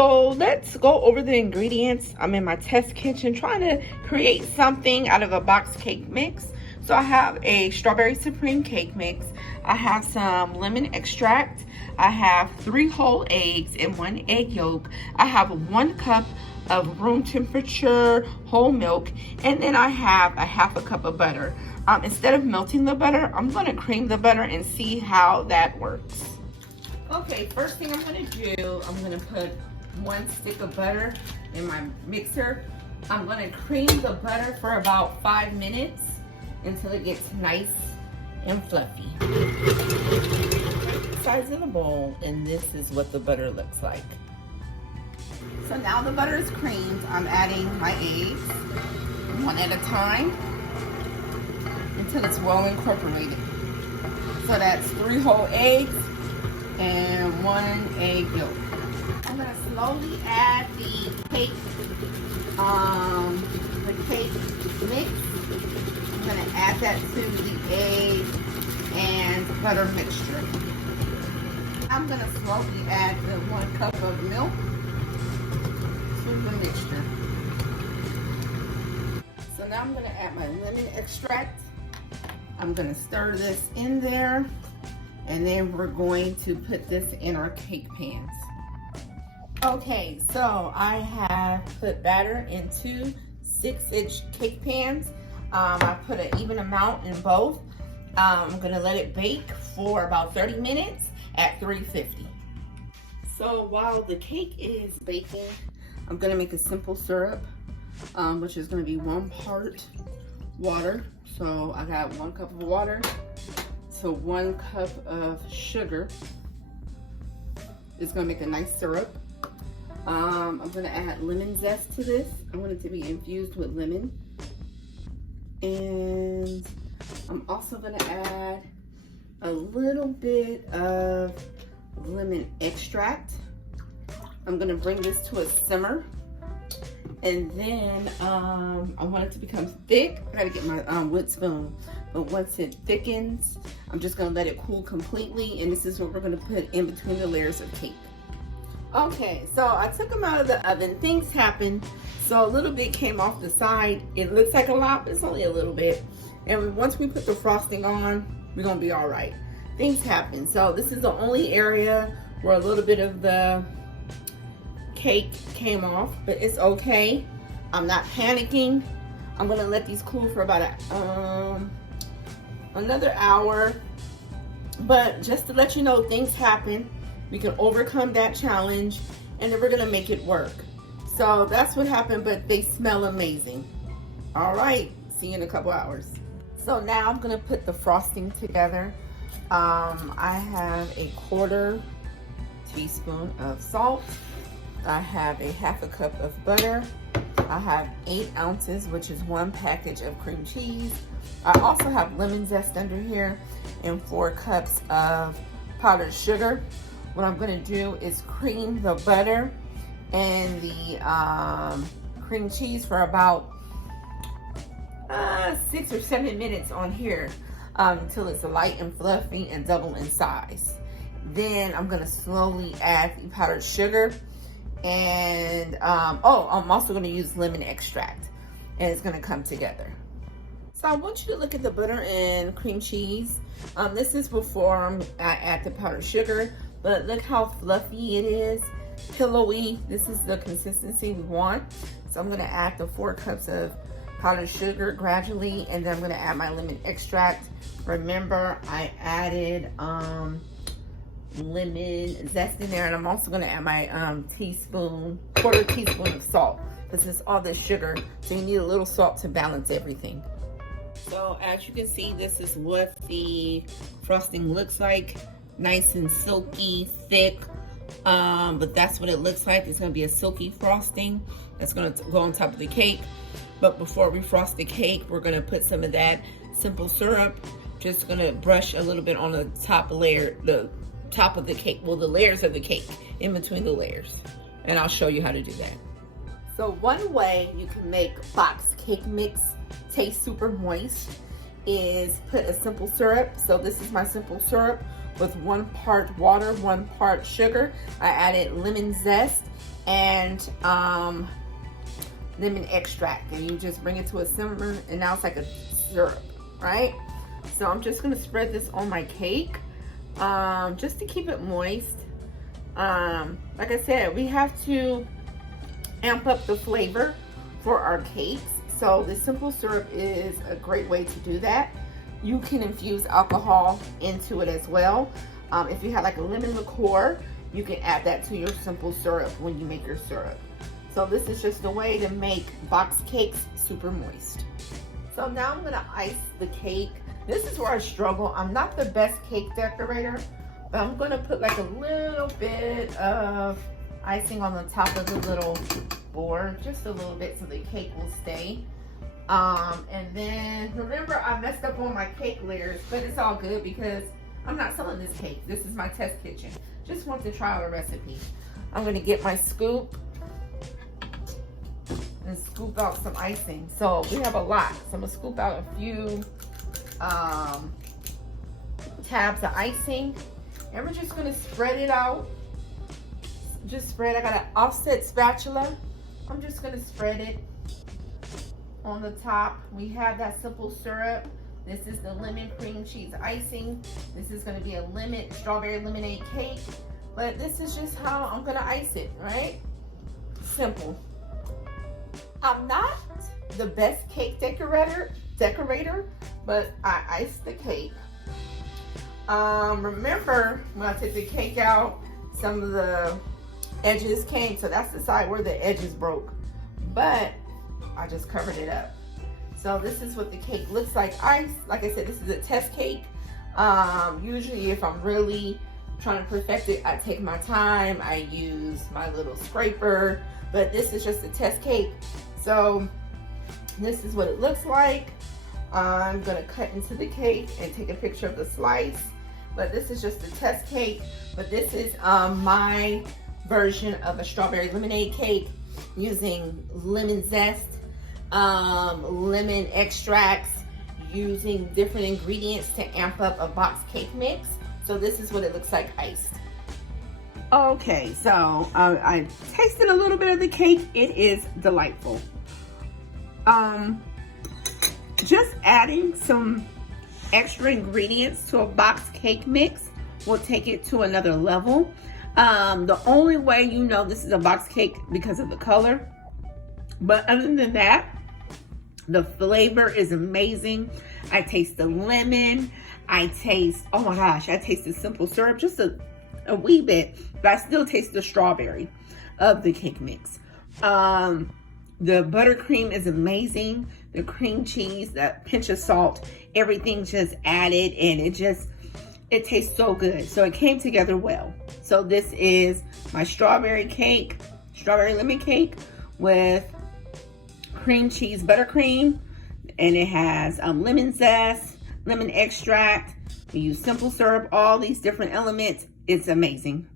So let's go over the ingredients. I'm in my test kitchen trying to create something out of a box cake mix. So I have a strawberry supreme cake mix. I have some lemon extract. I have 3 whole eggs and 1 egg yolk. I have 1 cup of room temperature whole milk, and then I have a half a cup of butter. Instead of melting the butter, I'm gonna cream the butter and see how that works. Okay, first thing I'm gonna do, I'm gonna put 1 stick of butter in my mixer. I'm gonna cream the butter for about 5 minutes until it gets nice and fluffy. The size of the bowl, and this is what the butter looks like. So now the butter is creamed, I'm adding my eggs, 1 at a time, until it's well incorporated. So that's 3 whole eggs and 1 egg yolk. I'm gonna slowly add the cake mix. I'm gonna add that to the egg and butter mixture. I'm gonna slowly add the 1 cup of milk to the mixture. So now I'm gonna add my lemon extract. I'm gonna stir this in there, and then we're going to put this in our cake pans. Okay, so I have put batter in 2 6-inch cake pans. I put an even amount in both. I'm gonna let it bake for about 30 minutes at 350. So while the cake is baking, I'm gonna make a simple syrup, which is gonna be 1 part water. So I got 1 cup of water to 1 cup of sugar. It's gonna make a nice syrup. I'm gonna add lemon zest to this. I want it to be infused with lemon. And I'm also gonna add a little bit of lemon extract. I'm gonna bring this to a simmer. And then I want it to become thick. I gotta get my wood spoon. But once it thickens, I'm just gonna let it cool completely. And this is what we're gonna put in between the layers of cake. Okay, so I took them out of the oven. Things happened. So a little bit came off the side. It looks like a lot, but it's only a little bit. And once we put the frosting on, we're gonna be all right. Things happen. So this is the only area where a little bit of the cake came off, but it's okay. I'm not panicking. I'm gonna let these cool for about another hour. But just to let you know, things happen. We can overcome that challenge, and then we're gonna make it work. So that's what happened, but they smell amazing. All right, see you in a couple hours. So now I'm gonna put the frosting together. I have a 1/4 teaspoon of salt. I have a half a cup of butter. I have 8 ounces, which is 1 package of cream cheese. I also have lemon zest under here and 4 cups of powdered sugar. What I'm gonna do is cream the butter and the cream cheese for about 6 or 7 minutes on here until it's light and fluffy and double in size. Then I'm gonna slowly add the powdered sugar, and I'm also gonna use lemon extract, and it's gonna come together. So I want you to look at the butter and cream cheese. This is before I add the powdered sugar, but look how fluffy it is, pillowy. This is the consistency we want. So I'm gonna add the 4 cups of powdered sugar gradually, and then I'm gonna add my lemon extract. Remember, I added lemon zest in there, and I'm also gonna add my 1/4 teaspoon of salt, because it's all this sugar, so you need a little salt to balance everything. So as you can see, this is what the frosting looks like. Nice and silky, thick, but that's what it looks like. It's gonna be a silky frosting that's gonna go on top of the cake. But before we frost the cake, we're gonna put some of that simple syrup. Just gonna brush a little bit on the top layer, the top of the cake, well, the layers of the cake, in between the layers. And I'll show you how to do that. So one way you can make box cake mix taste super moist is put a simple syrup. So this is my simple syrup with 1 part water, 1 part sugar. I added lemon zest and lemon extract, and you just bring it to a simmer, and now it's like a syrup, right? So I'm just gonna spread this on my cake, just to keep it moist. Like I said, we have to amp up the flavor for our cakes, so the simple syrup is a great way to do that. You can infuse alcohol into it as well. If you have like a lemon liqueur, you can add that to your simple syrup when you make your syrup. So this is just a way to make box cakes super moist. So now I'm gonna ice the cake. This is where I struggle. I'm not the best cake decorator, but I'm gonna put like a little bit of icing on the top of the little board, just a little bit so the cake will stay. And then remember, I messed up on my cake layers, but it's all good because I'm not selling this cake. This is my test kitchen. Just want to try out a recipe. I'm gonna get my scoop and scoop out some icing. So we have a lot. So I'm gonna scoop out a few tabs of icing, and we're just gonna spread it out. Just spread. I got an offset spatula. I'm just gonna spread it on the top. We have that simple syrup. This is the lemon cream cheese icing. This is gonna be a strawberry lemonade cake, but this is just how I'm gonna ice it, right? Simple. I'm not the best cake decorator, but I iced the cake. Remember when I took the cake out, some of the edges came, so that's the side where the edges broke, but I just covered it up. So this is what the cake looks like iced. Like I said, this is a test cake. Usually if I'm really trying to perfect it, I take my time. I use my little scraper, but this is just a test cake. So this is what it looks like. I'm gonna cut into the cake and take a picture of the slice, but this is just a test cake. But this is my version of a strawberry lemonade cake using lemon zest, lemon extracts, using different ingredients to amp up a box cake mix. So this is what it looks like iced. Okay, so I tasted a little bit of the cake. It is delightful. Just adding some extra ingredients to a box cake mix will take it to another level. The only way you know this is a box cake because of the color, but other than that, the flavor is amazing. I taste the lemon. I taste, oh my gosh, I taste the simple syrup, just a wee bit, but I still taste the strawberry of the cake mix. The buttercream is amazing. The cream cheese, that pinch of salt, everything just added, and it tastes so good. So it came together well. So this is my strawberry lemon cake with cream cheese buttercream, and it has lemon zest, lemon extract. We use simple syrup, all these different elements. It's amazing.